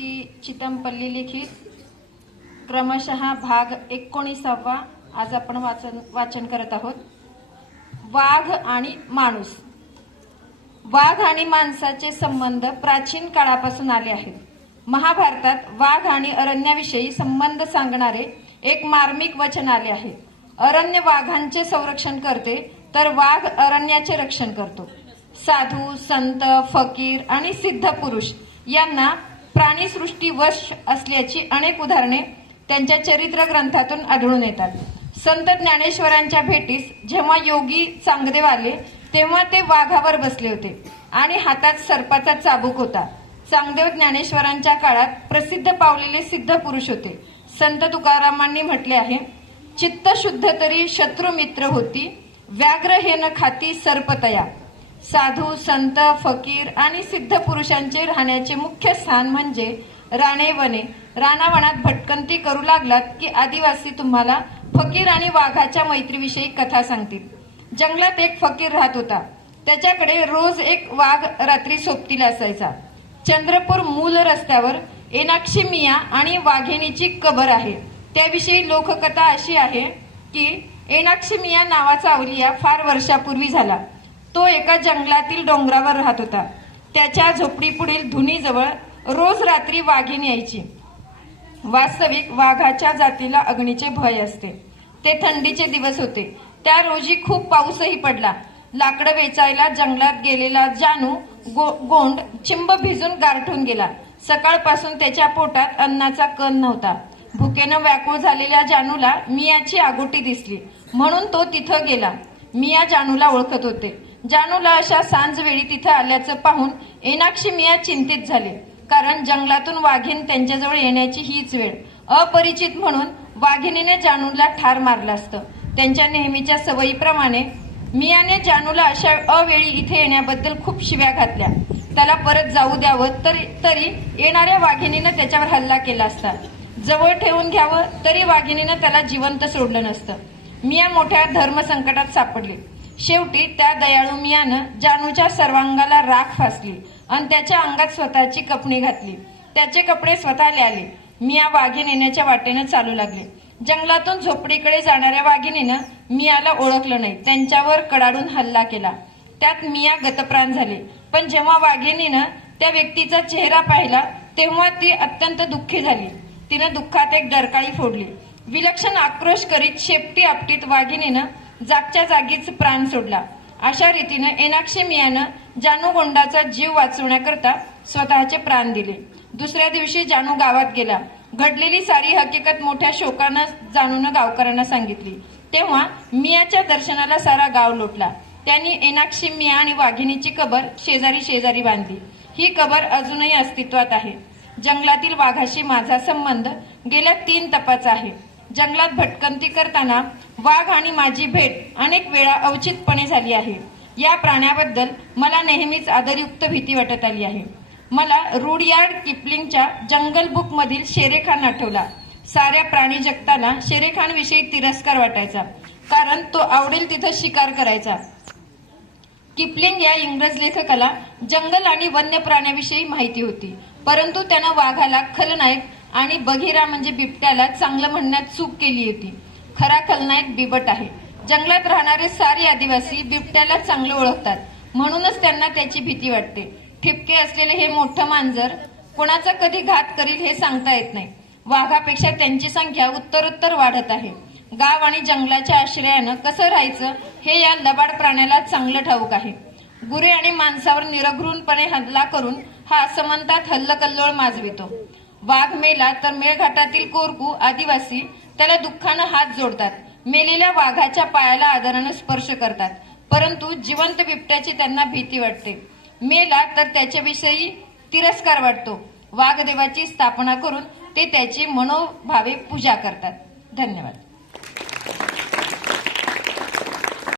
कीर्ती चितमपल्ली लिखित क्रमशः भाग 19 आज आपण वाचन करत आहोत। वाघ आणि माणूस। वाघ आणि माणसाचे संबंध प्राचीन काळापासून आले आहेत। महाभारतात वाघ आणि अरण्याविषयी संबंध सांगणारे एक मार्मिक वचन आले आहे। अरण्य वाघांचे संरक्षण करते तर वाघ अरण्याचे रक्षण करतो। साधू, संत, फकीर आणि सिद्ध पुरुष यांना प्राणीसृष्टी वश असल्याची अनेक उदाहरणे त्यांच्या चरित्र ग्रंथातून आढळून येतात। संत ज्ञानेश्वरांच्या भेटीस जेव्हा योगी चांगदेव आले तेव्हा ते वाघावर बसले होते आणि हातात सर्पाचा चाबूक होता। चांगदेव ज्ञानेश्वरांच्या काळात प्रसिद्ध पावलेले सिद्ध पुरुष होते। संत तुकारामांनी म्हटले आहे, चित्त शुद्ध तरी शत्रू मित्र होती, व्याघ्र हे न खाती सर्पतया। साधू, संत, फकीर आणि सिद्ध पुरुषांचे राहण्याचे मुख्य स्थान म्हणजे राणे वने। रानावनात भटकंती करू लागलात की आदिवासी तुम्हाला फकीर आणि वाघाच्या मैत्रीविषयी कथा सांगतील। जंगलात एक फकीर राहत होता। त्याच्याकडे रोज एक वाघ रात्री सोबतीला असायचा। चंद्रपूर मूल रस्त्यावर एनाक्षी मिया आणि वाघिणीची कबर आहे। त्याविषयी लोककथा अशी आहे की एनाक्षी मिया नावाचा अवलिया फार वर्षापूर्वी झाला। तो एका जंगलातील डोंगरावर राहत होता। त्याच्या झोपडीपुढील धुनीजवळ रोज रात्री वाघीण यायची। वास्तविक वाघाच्या जातीला अग्नीचे भय असते। ते थंडीचे दिवस होते। त्या रोजी खूप पाऊसही पडला। लाकडं वेचायला जंगलात गेलेला जानू गोंड चिंब भिजून गारठून गेला। सकाळपासून त्याच्या पोटात अन्नाचा कण नव्हता। भुकेनं व्याकुळ झालेल्या जानूला मियाची आगोटी दिसली म्हणून तो तिथं गेला। मिया जानूला ओळखत होते। जानूला अशा सांजवेळी तिथं आल्याचं पाहून एनाक्षी मिया चिंतित झाले, कारण जंगलातून वाघीण त्यांच्याजवळ येण्याची हीच वेळ। अपरिचित म्हणून वाघिणीने जानूला ठार मारलं असतं। त्यांच्या नेहमीच्या सवयीप्रमाणे मियाने जानूला अशा अवेळी इथे येण्याबद्दल खूप शिव्या घातल्या। त्याला परत जाऊ द्यावं तरी येणाऱ्या वाघिणीनं त्याच्यावर हल्ला केला असता। जवळ ठेवून घ्यावं तरी वाघिणीनं त्याला जिवंत सोडलं नसतं। मिया मोठ्या धर्मसंकटात सापडले। शेवटी त्या दयाळू मियानं जानूच्या सर्वांगाला राख फासली आणि त्याच्या अंगात स्वतःची कपणी घातली। त्याचे कपडे स्वतः आले। मिया वाघीण येण्याच्या वाटेनं चालू लागले। जंगलातून झोपडीकडे जाणाऱ्या वाघिणीनं मियाला ओळखलं नाही। त्यांच्यावर कडाडून हल्ला केला। त्यात मिया गतप्राण झाले। पण जेव्हा वाघिणीनं त्या व्यक्तीचा चेहरा पाहिला तेव्हा ती अत्यंत दुःखी झाली। तिनं दुःखात एक डरकाळी फोडली। विलक्षण आक्रोश करीत शेपटी आपटीत वाघिणीनं जागच्या जागीच प्राण सोडला। अशा रीतीनं एनाक्षी मियानं जानू गोंडाचा जीव वाचवण्याकरता स्वतःचे प्राण दिले। दुसऱ्या दिवशी जानू गावात गेला। घडलेली सारी हकीकत मोठ्या शोकानं जानूनं गावकऱ्यांना सांगितली। तेव्हा मियाच्या दर्शनाला सारा गाव लोटला। त्यांनी एनाक्षी मिया आणि वाघिणीची कबर शेजारी शेजारी बांधली। ही कबर अजूनही अस्तित्वात आहे। जंगलातील वाघाशी माझा संबंध गेल्या 3 तपाचा आहे। जंगलात भटकंती करताना वाघ आणि माझी भेट अनेक वेळा अवचितपणे झाली आहे। या प्राण्याबद्दल मला नेहमीच आदरयुक्त भीती वाटत आली आहे। मला रुडयार्ड किपलिंगच्या जंगल बुक मधील शेरेखान आठवला। साऱ्या प्राणी जगताला शेरेखान विषयी तिरस्कार वाटायचा, कारण तो आवडेल तिथं शिकार करायचा। किपलिंग या इंग्रज लेखकाला जंगल आणि वन्य प्राण्याविषयी माहिती होती, परंतु त्यानं वाघाला खलनायक आणि बघिरा म्हणजे बिबट्याला चांगलं म्हणण्यात चूक केली होती। खरा खलनायक बिबट आहे। जंगलात राहणारे सारे आदिवासी बिबट्याला चांगलं ओळखतात, म्हणूनच त्यांना त्याची भीती वाटते। ठिपके असलेले हे मोठं मांजर कोणाचा कधी घात करील हे सांगता येत नाही। वाघापेक्षा त्यांची संख्या उत्तरोत्तर वाढत आहे। गाव आणि जंगलाच्या आश्रयानं कसं राहायचं हे या लबाड प्राण्याला चांगलं ठाऊक आहे। गुरे आणि माणसावर निरघृणपणे हल्ला करून हा समंतात हल्लकल्लोळ माजवितो। वाघ मेला तर मेळघाटातील कोरकू आदिवासी त्याला दुःखानं हात जोडतात। मेलेल्या वाघाच्या पायाला आदरानं स्पर्श करतात, परंतु जिवंत बिबट्याची त्यांना भीती वाटते। मेला तर त्याच्याविषयी तिरस्कार वाटतो। वाघदेवाची स्थापना करून ते त्याची मनोभावे पूजा करतात। धन्यवाद।